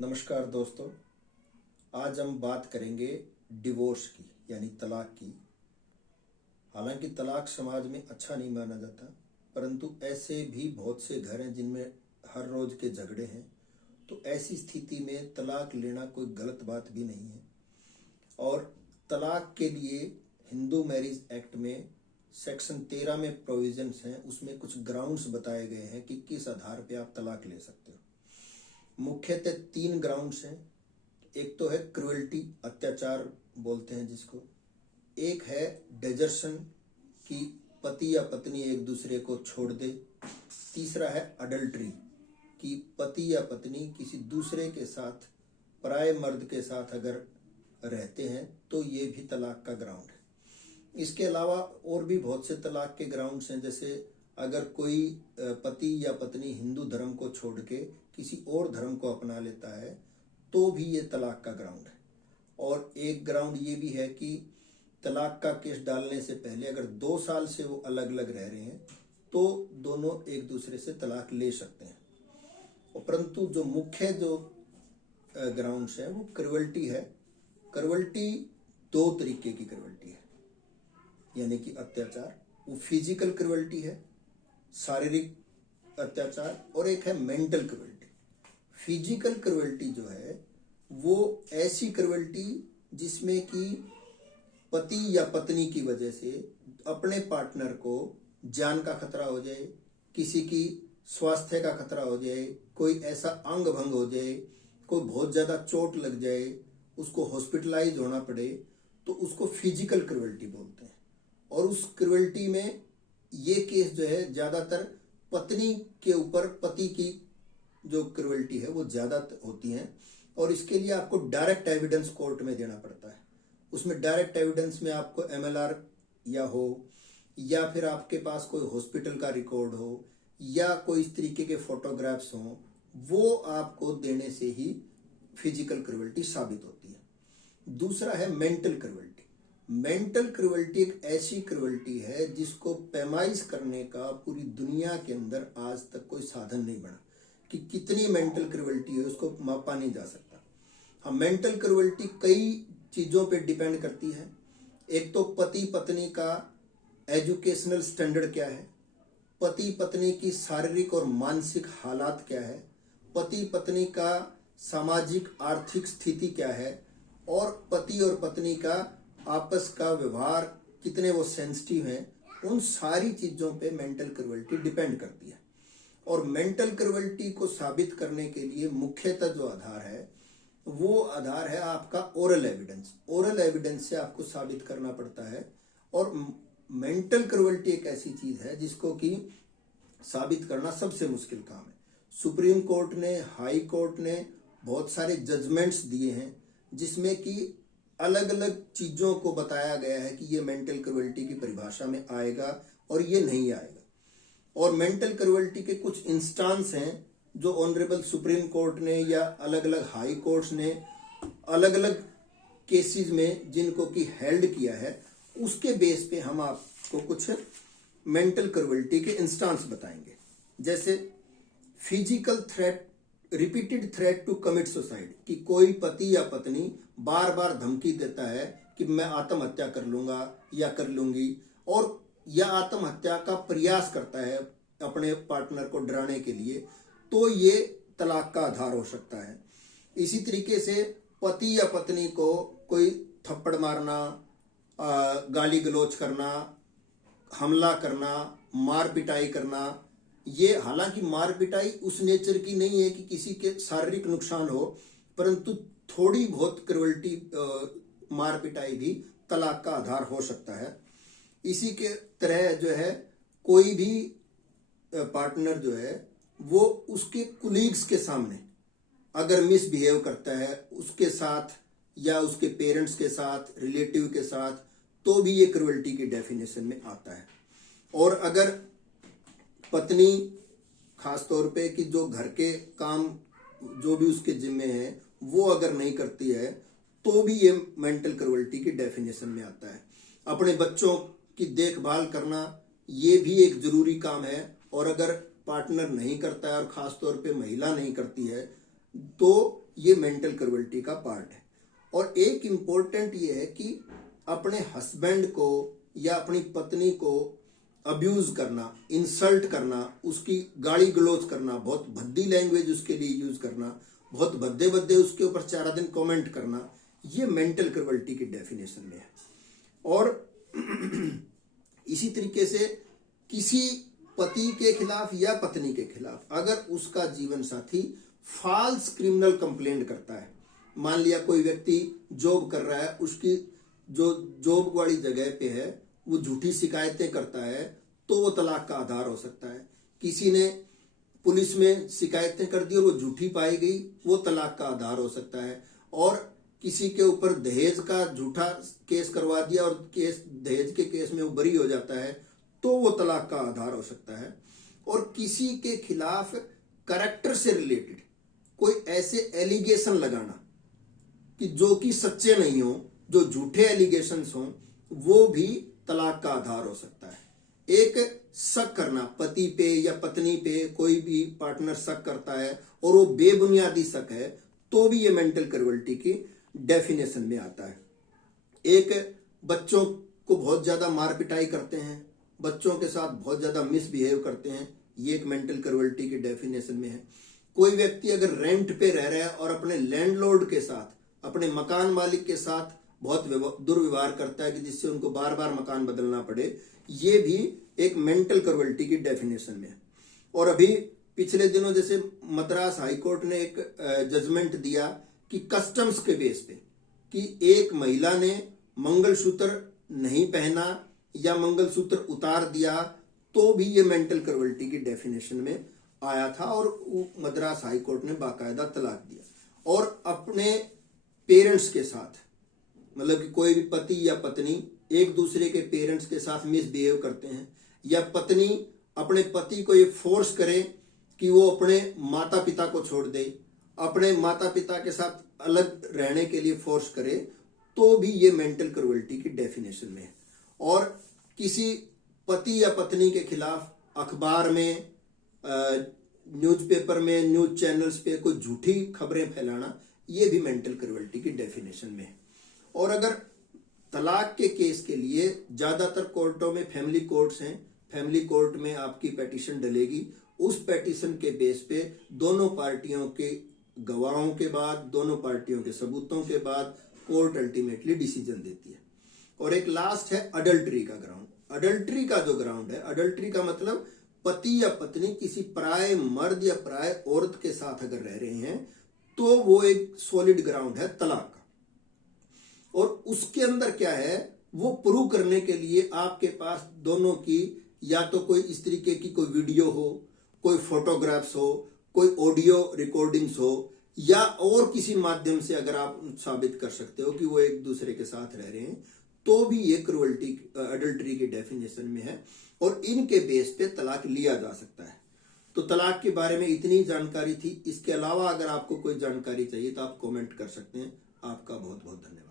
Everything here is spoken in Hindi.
नमस्कार दोस्तों। आज हम बात करेंगे डिवोर्स की, यानी तलाक की। हालांकि तलाक समाज में अच्छा नहीं माना जाता, परंतु ऐसे भी बहुत से घर हैं जिनमें हर रोज के झगड़े हैं। तो ऐसी स्थिति में तलाक लेना कोई गलत बात भी नहीं है। और तलाक के लिए हिंदू मैरिज एक्ट में सेक्शन 13 में प्रोविजंस हैं। उसमें कुछ ग्राउंड्स बताए गए हैं कि किस आधार पे आप तलाक ले सकते हो। मुख्यतः 3 ग्राउंड्स हैं। एक तो है क्रुएल्टी, अत्याचार बोलते हैं जिसको। एक है डेजर्शन, कि पति या पत्नी एक दूसरे को छोड़ दे। तीसरा है अडल्ट्री, कि पति या पत्नी किसी दूसरे के साथ, पराये मर्द के साथ अगर रहते हैं तो ये भी तलाक का ग्राउंड है। इसके अलावा और भी बहुत से तलाक के ग्राउंड्स हैं। जैसे अगर कोई पति या पत्नी हिंदू धर्म को छोड़ के किसी और धर्म को अपना लेता है तो भी ये तलाक का ग्राउंड है। और एक ग्राउंड ये भी है कि तलाक का केस डालने से पहले अगर 2 साल से वो अलग अलग रह रहे हैं तो दोनों एक दूसरे से तलाक ले सकते हैं। और परंतु जो मुख्य जो ग्राउंड्स है वो क्रुएल्टी है। क्रुएल्टी 2 तरीके की क्रुएल्टी है, यानी कि अत्याचार। वो फिजिकल क्रुएल्टी है, शारीरिक अत्याचार, और एक है मेंटल क्रुएल्टी। फिजिकल क्रुएल्टी जो है वो ऐसी क्रुएल्टी जिसमें कि पति या पत्नी की वजह से अपने पार्टनर को जान का खतरा हो जाए, किसी की स्वास्थ्य का खतरा हो जाए, कोई ऐसा अंग भंग हो जाए, कोई बहुत ज्यादा चोट लग जाए, उसको हॉस्पिटलाइज होना पड़े, तो उसको फिजिकल क्रुएल्टी बोलते हैं। और उस क्रुएल्टी में ये केस जो है ज्यादातर पत्नी के ऊपर, पति की जो क्रुएल्टी है वो ज्यादा होती है। और इसके लिए आपको डायरेक्ट एविडेंस कोर्ट में देना पड़ता है। उसमें डायरेक्ट एविडेंस में आपको MLR या फिर आपके पास कोई हॉस्पिटल का रिकॉर्ड हो या कोई इस तरीके के फोटोग्राफ्स हो, वो आपको देने से ही फिजिकल क्रुएल्टी साबित होती है। दूसरा है मेंटल क्रुएल्टी। मेंटल क्रुएल्टी एक ऐसी क्रुएल्टी है जिसको पैमाइश करने का पूरी दुनिया के अंदर आज तक कोई साधन नहीं बना कि कितनी मेंटल क्रुएल्टी है, उसको मापा नहीं जा सकता। हाँ, मेंटल क्रुएल्टी कई चीजों पे डिपेंड करती है। एक तो पति पत्नी का एजुकेशनल स्टैंडर्ड क्या है, पति पत्नी की शारीरिक और मानसिक हालात क्या है, पति पत्नी का सामाजिक आर्थिक स्थिति क्या है, और पति और पत्नी का आपस का व्यवहार कितने वो सेंसिटिव हैं। उन सारी चीजों पे मेंटल क्रुएल्टी डिपेंड करती है। और मेंटल क्रुएल्टी को साबित करने के लिए मुख्यतः जो आधार है वो आधार है आपका ओरल एविडेंस। ओरल एविडेंस से आपको साबित करना पड़ता है। और मेंटल क्रुएल्टी एक ऐसी चीज है जिसको कि साबित करना सबसे मुश्किल काम है। सुप्रीम कोर्ट ने, हाई कोर्ट ने बहुत सारे जजमेंट्स दिए हैं जिसमें कि अलग अलग चीजों को बताया गया है कि ये मेंटल क्रुएल्टी की परिभाषा में आएगा और ये नहीं आएगा। और मेंटल क्रुएल्टी के कुछ इंस्टांस हैं जो ऑनरेबल सुप्रीम कोर्ट ने या अलग अलग हाई कोर्ट्स ने अलग अलग केसेस में जिनको कि हेल्ड किया है, उसके बेस पे हम आपको कुछ मेंटल क्रुएल्टी के इंस्टांस बताएंगे। जैसे physical threat, repeated threat to commit suicide, कि कोई पति या पत्नी बार बार धमकी देता है कि मैं आत्महत्या कर लूंगा या कर लूंगी, और या आत्महत्या का प्रयास करता है अपने पार्टनर को डराने के लिए, तो ये तलाक का आधार हो सकता है। इसी तरीके से पति या पत्नी को कोई थप्पड़ मारना, गाली गलौज करना, हमला करना, मार पिटाई करना, ये हालांकि मार पिटाई उस नेचर की नहीं है कि किसी के शारीरिक नुकसान हो, परंतु थोड़ी बहुत क्रुएल्टी, मार पिटाई भी तलाक का आधार हो सकता है। इसी के तरह जो है कोई भी पार्टनर जो है वो उसके कुलीग्स के सामने अगर मिसबिहेव करता है उसके साथ या उसके पेरेंट्स के साथ, रिलेटिव के साथ, तो भी ये क्रुएल्टी की डेफिनेशन में आता है। और अगर पत्नी खासतौर पे कि जो घर के काम जो भी उसके जिम्मे है वो अगर नहीं करती है तो भी ये मेंटल क्रुएल्टी की डेफिनेशन में आता है। अपने बच्चों की देखभाल करना ये भी एक जरूरी काम है, और अगर पार्टनर नहीं करता है और खासतौर पे महिला नहीं करती है तो ये मेंटल क्रुएल्टी का पार्ट है। और एक इम्पोर्टेंट ये है कि अपने हस्बैंड को या अपनी पत्नी को अब्यूज करना, इंसल्ट करना, उसकी गाली गलौज करना, बहुत भद्दी लैंग्वेज उसके लिए यूज करना, बहुत भद्दे भद्दे उसके ऊपर 4 दिन कमेंट करना, ये मेंटल क्रुएल्टी की डेफिनेशन में है। और इसी तरीके से किसी पति के खिलाफ या पत्नी के खिलाफ अगर उसका जीवन साथी फॉल्स क्रिमिनल कंप्लेंट करता है, मान लिया कोई व्यक्ति जॉब कर रहा है, उसकी जो जॉब वाली जगह पे है वो झूठी शिकायतें करता है, तो वो तलाक का आधार हो सकता है। किसी ने पुलिस में शिकायतें कर दी और वो झूठी पाई गई, वो तलाक का आधार हो सकता है। और किसी के ऊपर दहेज का झूठा केस करवा दिया और दहेज के केस में वो बरी हो जाता है, तो वो तलाक का आधार हो सकता है। और किसी के खिलाफ कैरेक्टर से रिलेटेड कोई ऐसे एलिगेशन लगाना कि जो कि सच्चे नहीं हो, जो झूठे एलिगेशंस हों, वो भी तलाक का आधार हो सकता है। एक शक करना, पति पे या पत्नी पे कोई भी पार्टनर शक करता है और वो बेबुनियादी शक है, तो भी ये मेंटल क्रुएल्टी की डेफिनेशन में आता है। एक बच्चों को बहुत ज्यादा मार पिटाई करते हैं, बच्चों के साथ बहुत ज्यादा मिसबिहेव करते हैं, ये एक मेंटल क्रुएल्टी की डेफिनेशन में है। कोई व्यक्ति अगर रेंट पे रह रहा है और अपने लैंडलॉर्ड के साथ, अपने मकान मालिक के साथ बहुत दुर्व्यवहार करता है कि जिससे उनको बार बार मकान बदलना पड़े, ये भी एक मेंटल क्रुएल्टी की डेफिनेशन में है। और अभी पिछले दिनों जैसे मद्रास हाईकोर्ट ने एक जजमेंट दिया कि कस्टम्स के बेस पे कि एक महिला ने मंगलसूत्र नहीं पहना या मंगलसूत्र उतार दिया, तो भी ये मेंटल क्रुएल्टी की डेफिनेशन में आया था और मद्रास हाईकोर्ट ने बाकायदा तलाक दिया। और अपने पेरेंट्स के साथ, मतलब कि कोई भी पति या पत्नी एक दूसरे के पेरेंट्स के साथ मिसबिहेव करते हैं, या पत्नी अपने पति को ये फोर्स करे कि वो अपने माता पिता को छोड़ दे, अपने माता पिता के साथ अलग रहने के लिए फोर्स करे, तो भी ये मेंटल क्रुएल्टी की डेफिनेशन में है। और किसी पति या पत्नी के खिलाफ अखबार में, न्यूज़पेपर में, न्यूज चैनल्स पे कोई झूठी खबरें फैलाना, ये भी मेंटल क्रुएल्टी की डेफिनेशन में है। और अगर तलाक के केस के लिए ज्यादातर कोर्टों में फैमिली कोर्ट्स हैं, फैमिली कोर्ट में आपकी पेटिशन डलेगी, उस पेटिशन के बेस पे दोनों पार्टियों के गवाहों के बाद, दोनों पार्टियों के सबूतों के बाद कोर्ट अल्टीमेटली डिसीजन देती है। और एक लास्ट है अडल्ट्री का ग्राउंड। अडल्ट्री का जो ग्राउंड है, अडल्ट्री का मतलब पति या पत्नी किसी पराये मर्द या पराये औरत के साथ अगर रह रहे हैं, तो वो एक सॉलिड ग्राउंड है तलाक का। और उसके अंदर क्या है, वो प्रूव करने के लिए आपके पास दोनों की या तो कोई इस तरीके की कोई वीडियो हो, कोई फोटोग्राफ्स हो, कोई ऑडियो रिकॉर्डिंग्स हो, या और किसी माध्यम से अगर आप साबित कर सकते हो कि वो एक दूसरे के साथ रह रहे हैं, तो भी ये क्रुएल्टी अडल्ट्री की डेफिनेशन में है और इनके बेस पे तलाक लिया जा सकता है। तो तलाक के बारे में इतनी जानकारी थी। इसके अलावा अगर आपको कोई जानकारी चाहिए तो आप कमेंट कर सकते हैं। आपका बहुत बहुत धन्यवाद।